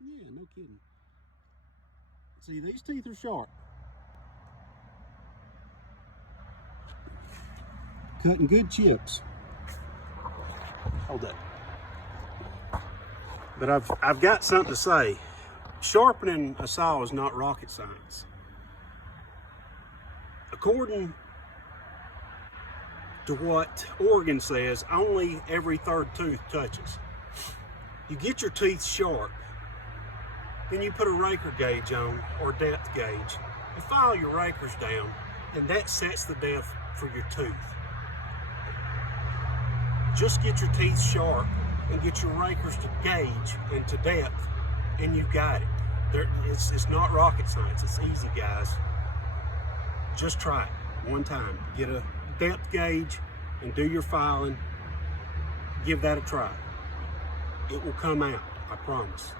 Yeah, no kidding. See, these teeth are sharp. Cutting good chips. Hold that. But I've got something to say. Sharpening a saw is not rocket science. According to what Oregon says, only every third tooth touches. You get your teeth sharp, then you put a raker gauge on, or depth gauge, and file your rakers down, and that sets the depth for your tooth. Just get your teeth sharp and get your rakers to gauge and to depth, and you've got it. It's not rocket science, it's easy, guys. Just try it one time. Get a depth gauge and do your filing. Give that a try. It will come out, I promise.